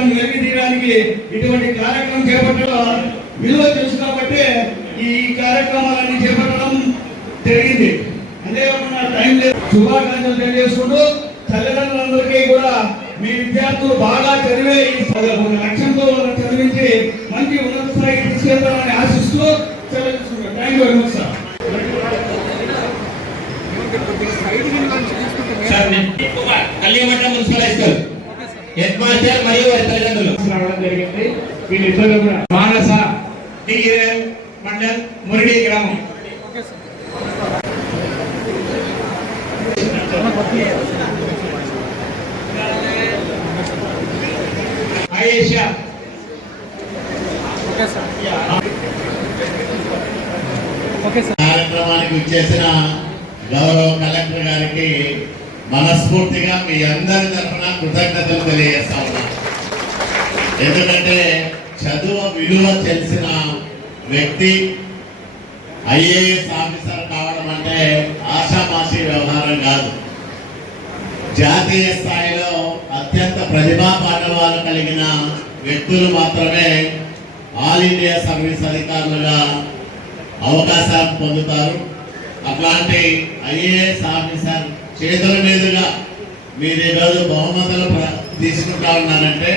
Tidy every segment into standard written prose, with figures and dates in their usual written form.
సమస్యలను వెలికి తీయడానికి ఇటువంటి కార్యక్రమం చేపట్టడం విలువ తెలుసు కాబట్టి ఈ కార్యక్రమాలన్నీ చేపట్టడం జరిగింది. అంతేకాకుండా టైం లేదు, శుభాకాంక్షలు తెలియజేసుకుంటూ తల్లిదండ్రులందరికీ కూడా మీ విద్యార్థులు బాగా చదివే లక్ష్యంతో చదివించి మంచి ఉన్నత స్థాయికి తీసుకెళ్తారని ఆశిస్తూ సెలవుకుంటున్నాను. Thank you very much sir. Municipal high school headmaster మరియు వారి తల్లిదండ్రులు రావడం జరిగింది. వీళ్ళిద్దరు కూడా మానస మండల్ మురిడి గ్రామం. కార్యక్రమానికి వచ్చేసిన గౌరవ కలెక్టర్ గారికి మనస్ఫూర్తిగా మీ అందరి తరఫున కృతజ్ఞతలు తెలియజేస్తా ఉన్నా. ఎందుకంటే చదువు విలువ తెలిసిన వ్యక్తి ఐఏఎస్ ఆఫీసర్ కావడం అంటే ఆషామాషి వ్యవహారం కాదు. జాతీయ స్థాయిలో అత్యంత ప్రతిభా పాఠవాలు కలిగిన వ్యక్తులు మాత్రమే ఆల్ ఇండియా సర్వీస్ అధికారులుగా అవకాశాలు పొందుతారు. అట్లాంటి ఐఏఎస్ ఆఫీసర్ చేతుల మీదుగా మీరు ఈరోజు బహుమతులు తీసుకుంటా ఉన్నారంటే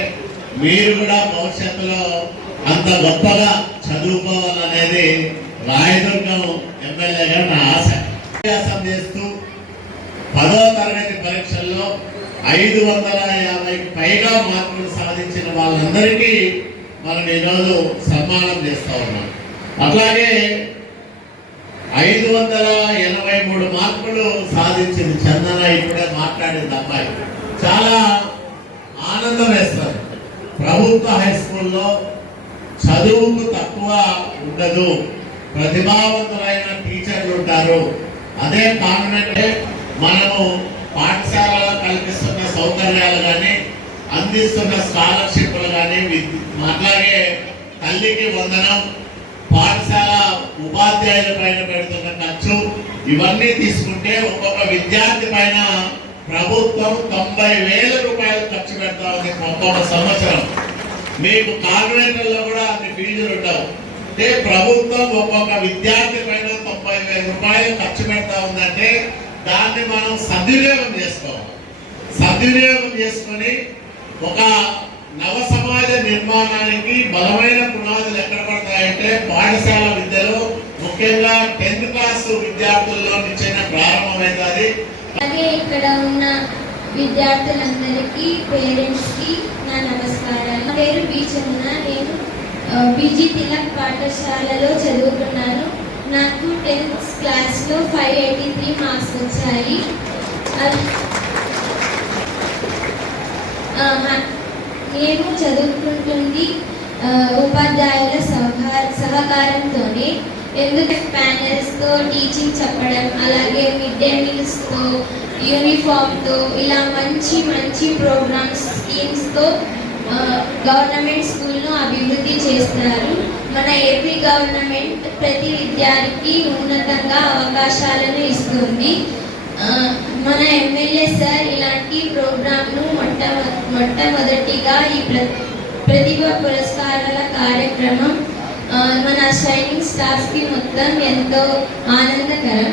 మీరు కూడా భవిష్యత్తులో అంత గొప్పగా చదువుకోవాలనేది రాయదుర్గం ఎమ్మెల్యేగా నా ఆశ. అభ్యాసం చేస్తూ 10వ తరగతి పరీక్షల్లో 550కి పైగా మార్కులు సాధించిన వాళ్ళందరికీ మనం ఈరోజు సన్మానం చేస్తూ ఉన్నాం. అట్లాగే 583 మార్కులు సాధించింది చందన, ఇప్పుడే మాట్లాడింది అమ్మాయి. చాలా ఆనందం వేస్తారు. ప్రభుత్వ హై స్కూల్లో చదువుకు తక్కువ ఉండదు, ప్రతిభావంతులైన టీచర్లు ఉంటారు. అదే కారణంటే మనము పాఠశాలలో కల్పిస్తున్న సౌకర్యాలు కానీ అందిస్తున్న స్కాలర్షిప్లు కానీ అట్లాగే తల్లికి వందనం, పాఠశాల ఉపాధ్యాయుల పైన పెడుతున్న ఖర్చు ఇవన్నీ తీసుకుంటే ఒక్కొక్క విద్యార్థి పైన ప్రభుత్వం 90,000 రూపాయలు ఖర్చు పెడతా ఉంది ఒక్కొక్క సంవత్సరం. మీకు కార్పొరేటర్లో కూడా అన్ని ఫీజులు ఉండవు. అంటే ప్రభుత్వం ఒక్కొక్క విద్యార్థి పైన 90,000 రూపాయలు ఖర్చు పెడతా ఉందంటే దాన్ని మనం సద్వినియోగం చేసుకోవాలి. సద్వినియోగం చేసుకొని ఒక నవ సమాజ నిర్మాణానికి బలమైన పునాదులు ఎక్కడ పడతాయంటే పాఠశాల విద్యలో, ముఖ్యంగా 10th క్లాస్ విద్యార్థుల్లో నుంచి ప్రారంభమవుతుంది. అలాగే ఇక్కడ ఉన్న విద్యార్థులందరికీ, పేరెంట్స్ కి నా నమస్కారాలు. నా పేరు బి చందన. నేను బిజి తిలక్ పాఠశాలలో చదువుకున్నాను. నాకు 10th క్లాస్లో 583 మార్క్స్ వచ్చాయి. నేను చదువుకుంటుంది ఉపాధ్యాయుల సహకారంతోనే. ఎందుకంటే ప్యానెల్స్తో టీచింగ్ చెప్పడం, అలాగే మిడ్ డే మీల్స్తో, యూనిఫామ్తో, ఇలా మంచి మంచి ప్రోగ్రామ్స్, స్కీమ్స్తో గవర్నమెంట్ స్కూల్ను అభివృద్ధి చేస్తారు. మన ఏపీ గవర్నమెంట్ ప్రతి విద్యార్థికి ఉన్నతంగా అవకాశాలను ఇస్తుంది. మన ఎమ్మెల్యే సార్ ఇలాంటి ప్రోగ్రామ్ను మొట్టమొదటిగా ఈ ప్రతిభ పురస్కారాల కార్యక్రమం మన షైనింగ్ స్టార్స్కి మొత్తం ఎంతో ఆనందకరం.